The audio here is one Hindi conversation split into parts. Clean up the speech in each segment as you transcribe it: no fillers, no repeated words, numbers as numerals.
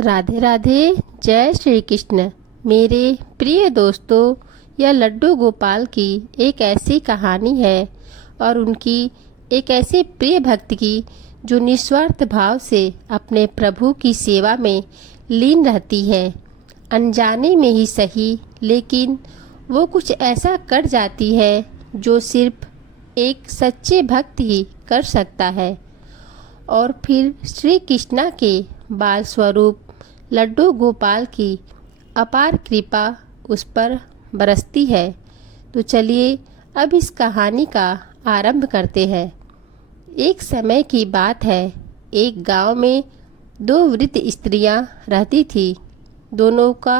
राधे राधे। जय श्री कृष्ण। मेरे प्रिय दोस्तों, यह लड्डू गोपाल की एक ऐसी कहानी है और उनकी एक ऐसे प्रिय भक्त की जो निस्वार्थ भाव से अपने प्रभु की सेवा में लीन रहती है। अनजाने में ही सही, लेकिन वो कुछ ऐसा कर जाती है जो सिर्फ एक सच्चे भक्त ही कर सकता है। और फिर श्री कृष्णा के बाल स्वरूप लड्डू गोपाल की अपार कृपा उस पर बरसती है। तो चलिए अब इस कहानी का आरंभ करते हैं। एक समय की बात है, एक गांव में दो वृद्ध स्त्रियां रहती थी। दोनों का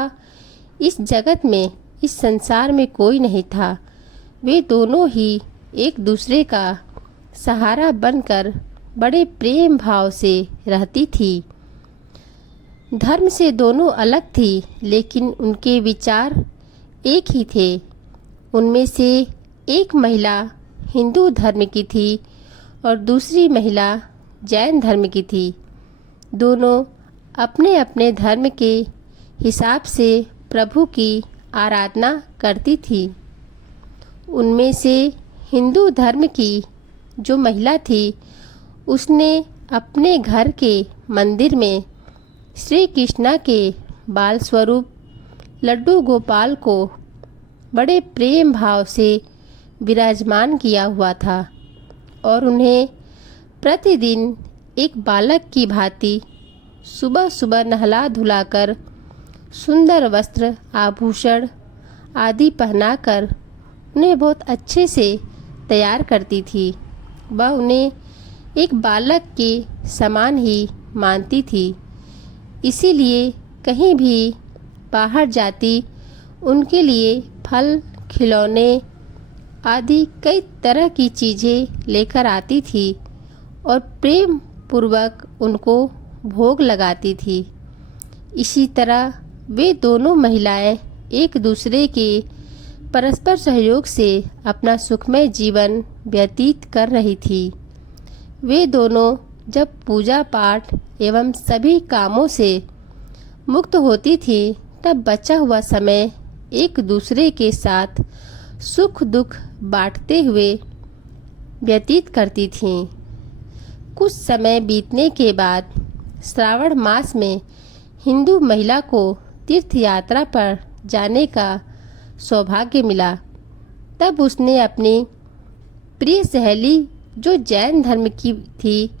इस जगत में, इस संसार में कोई नहीं था। वे दोनों ही एक दूसरे का सहारा बनकर बड़े प्रेम भाव से रहती थी। धर्म से दोनों अलग थी, लेकिन उनके विचार एक ही थे। उनमें से एक महिला हिंदू धर्म की थी और दूसरी महिला जैन धर्म की थी। दोनों अपने अपने धर्म के हिसाब से प्रभु की आराधना करती थी। उनमें से हिंदू धर्म की जो महिला थी, उसने अपने घर के मंदिर में श्री कृष्णा के बाल स्वरूप लड्डू गोपाल को बड़े प्रेम भाव से विराजमान किया हुआ था और उन्हें प्रतिदिन एक बालक की भांति सुबह सुबह नहला धुलाकर सुंदर वस्त्र आभूषण आदि पहनाकर उन्हें बहुत अच्छे से तैयार करती थी। वह उन्हें एक बालक के समान ही मानती थी। इसीलिए कहीं भी बाहर जाती उनके लिए फल, खिलौने आदि कई तरह की चीज़ें लेकर आती थी और प्रेम पूर्वक उनको भोग लगाती थी। इसी तरह वे दोनों महिलाएं एक दूसरे के परस्पर सहयोग से अपना सुखमय जीवन व्यतीत कर रही थी। वे दोनों जब पूजा पाठ एवं सभी कामों से मुक्त होती थी, तब बचा हुआ समय एक दूसरे के साथ सुख दुख बांटते हुए व्यतीत करती थीं। कुछ समय बीतने के बाद श्रावण मास में हिंदू महिला को तीर्थ यात्रा पर जाने का सौभाग्य मिला। तब उसने अपनी प्रिय सहेली जो जैन धर्म की थी,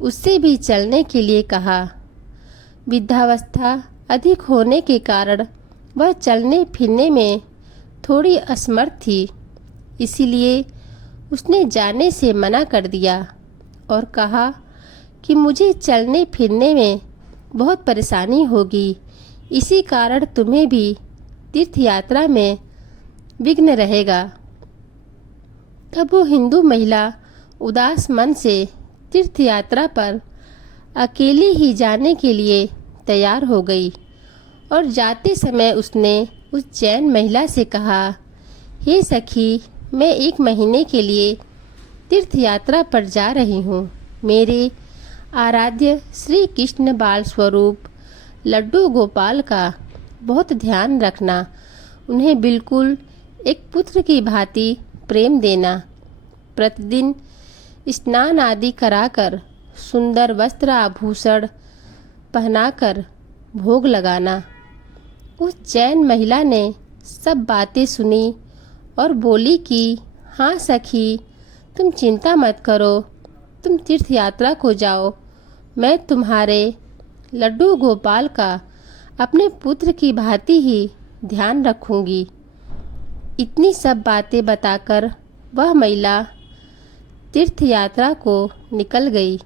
उससे भी चलने के लिए कहा। वृद्धावस्था अधिक होने के कारण वह चलने फिरने में थोड़ी असमर्थ थी। इसीलिए उसने जाने से मना कर दिया और कहा कि मुझे चलने फिरने में बहुत परेशानी होगी, इसी कारण तुम्हें भी तीर्थ यात्रा में विघ्न रहेगा। तब वो हिंदू महिला उदास मन से तीर्थ यात्रा पर अकेली ही जाने के लिए तैयार हो गई और जाते समय उसने उस जैन महिला से कहा, हे सखी, मैं 1 महीने के लिए तीर्थ यात्रा पर जा रही हूँ। मेरे आराध्य श्री कृष्ण बाल स्वरूप लड्डू गोपाल का बहुत ध्यान रखना। उन्हें बिल्कुल एक पुत्र की भांति प्रेम देना। प्रतिदिन स्नान आदि कराकर सुंदर वस्त्र आभूषण पहनाकर भोग लगाना। उस जैन महिला ने सब बातें सुनी और बोली कि हाँ सखी, तुम चिंता मत करो, तुम तीर्थ यात्रा को जाओ। मैं तुम्हारे लड्डू गोपाल का अपने पुत्र की भांति ही ध्यान रखूंगी। इतनी सब बातें बताकर वह महिला तीर्थ यात्रा को निकल गई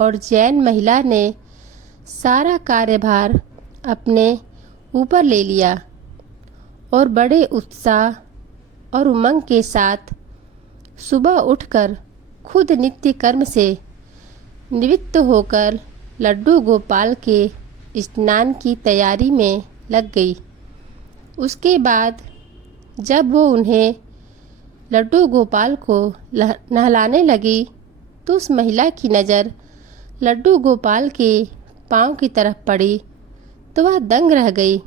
और जैन महिला ने सारा कार्यभार अपने ऊपर ले लिया और बड़े उत्साह और उमंग के साथ सुबह उठकर खुद नित्य कर्म से निवृत्त होकर लड्डू गोपाल के स्नान की तैयारी में लग गई। उसके बाद जब वो उन्हें लड्डू गोपाल को नहलाने लगी, तो उस महिला की नज़र लड्डू गोपाल के पाँव की तरफ पड़ी तो वह दंग रह गई,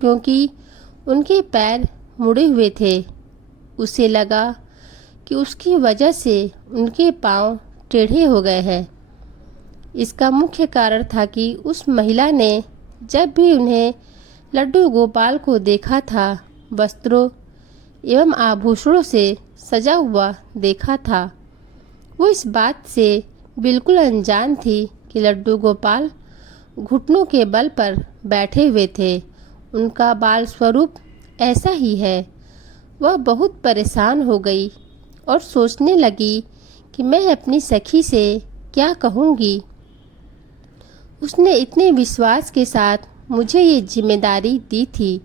क्योंकि उनके पैर मुड़े हुए थे। उसे लगा कि उसकी वजह से उनके पांव टेढ़े हो गए हैं। इसका मुख्य कारण था कि उस महिला ने जब भी उन्हें लड्डू गोपाल को देखा था, वस्त्रों एवं आभूषणों से सजा हुआ देखा था। वो इस बात से बिल्कुल अनजान थी कि लड्डू गोपाल घुटनों के बल पर बैठे हुए थे। उनका बाल स्वरूप ऐसा ही है। वह बहुत परेशान हो गई और सोचने लगी कि मैं अपनी सखी से क्या कहूँगी। उसने इतने विश्वास के साथ मुझे ये जिम्मेदारी दी थी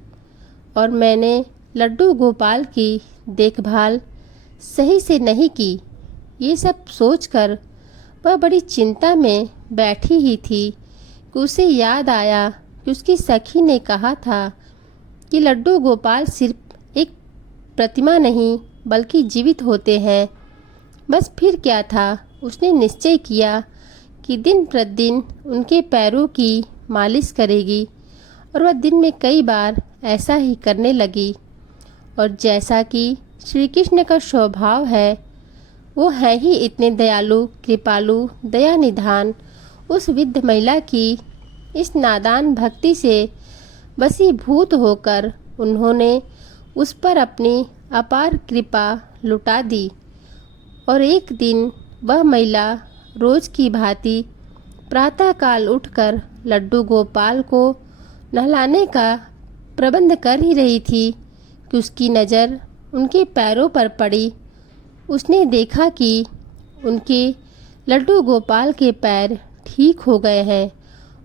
और मैंने लड्डू गोपाल की देखभाल सही से नहीं की। ये सब सोचकर वह बड़ी चिंता में बैठी ही थी कि उसे याद आया कि उसकी सखी ने कहा था कि लड्डू गोपाल सिर्फ एक प्रतिमा नहीं बल्कि जीवित होते हैं। बस फिर क्या था, उसने निश्चय किया कि दिन प्रतिदिन उनके पैरों की मालिश करेगी और वह दिन में कई बार ऐसा ही करने लगी। और जैसा कि श्री कृष्ण का स्वभाव है, वो है ही इतने दयालु, कृपालु, दया निधान, उस वृद्ध महिला की इस नादान भक्ति से वशीभूत होकर उन्होंने उस पर अपनी अपार कृपा लुटा दी। और एक दिन वह महिला रोज की भांति प्रातःकाल उठकर लड्डू गोपाल को नहलाने का प्रबंध कर ही रही थी कि उसकी नज़र उनके पैरों पर पड़ी। उसने देखा कि उनके लड्डू गोपाल के पैर ठीक हो गए हैं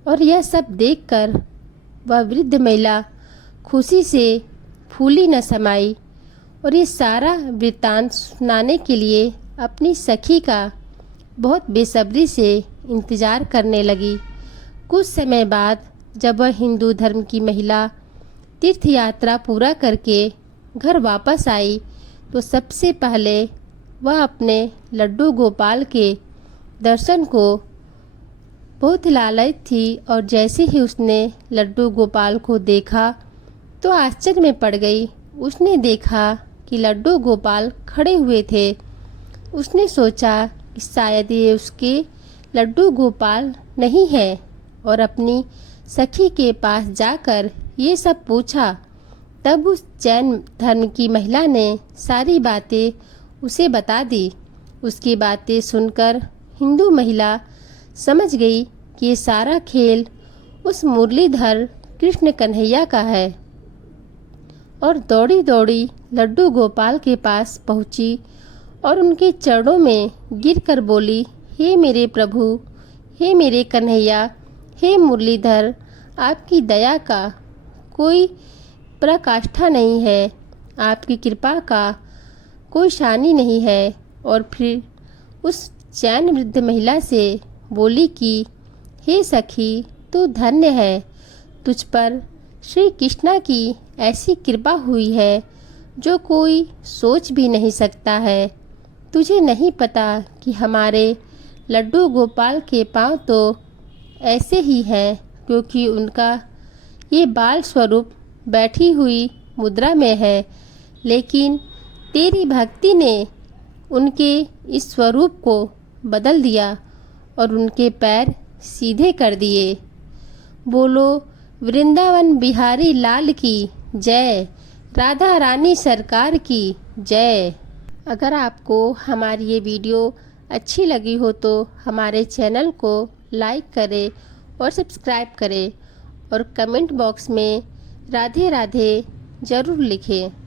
और यह सब देखकर वह वृद्ध महिला खुशी से फूली न समाई और ये सारा वृत्तांत सुनाने के लिए अपनी सखी का बहुत बेसब्री से इंतज़ार करने लगी। कुछ समय बाद जब वह हिंदू धर्म की महिला तीर्थ यात्रा पूरा करके घर वापस आई तो सबसे पहले वह अपने लड्डू गोपाल के दर्शन को बहुत लालच थी। और जैसे ही उसने लड्डू गोपाल को देखा तो आश्चर्य में पड़ गई। उसने देखा कि लड्डू गोपाल खड़े हुए थे। उसने सोचा कि शायद ये उसके लड्डू गोपाल नहीं है और अपनी सखी के पास जाकर ये सब पूछा। तब उस जैन धर्म की महिला ने सारी बातें उसे बता दी। उसकी बातें सुनकर हिंदू महिला समझ गई कि ये सारा खेल उस मुरलीधर कृष्ण कन्हैया का है और दौड़ी दौड़ी लड्डू गोपाल के पास पहुंची और उनके चरणों में गिरकर बोली, हे मेरे प्रभु, हे मेरे कन्हैया, हे मुरलीधर, आपकी दया का कोई पराकाष्ठा नहीं है, आपकी कृपा का कोई शानी नहीं है। और फिर उस जैन वृद्ध महिला से बोली कि हे सखी, तू धन्य है, तुझ पर श्री कृष्णा की ऐसी कृपा हुई है जो कोई सोच भी नहीं सकता है। तुझे नहीं पता कि हमारे लड्डू गोपाल के पांव तो ऐसे ही हैं क्योंकि उनका ये बाल स्वरूप बैठी हुई मुद्रा में है, लेकिन तेरी भक्ति ने उनके इस स्वरूप को बदल दिया और उनके पैर सीधे कर दिए। बोलो वृंदावन बिहारी लाल की जय, राधा रानी सरकार की जय। अगर आपको हमारी ये वीडियो अच्छी लगी हो तो हमारे चैनल को लाइक करें और सब्सक्राइब करें और कमेंट बॉक्स में राधे राधे ज़रूर लिखें।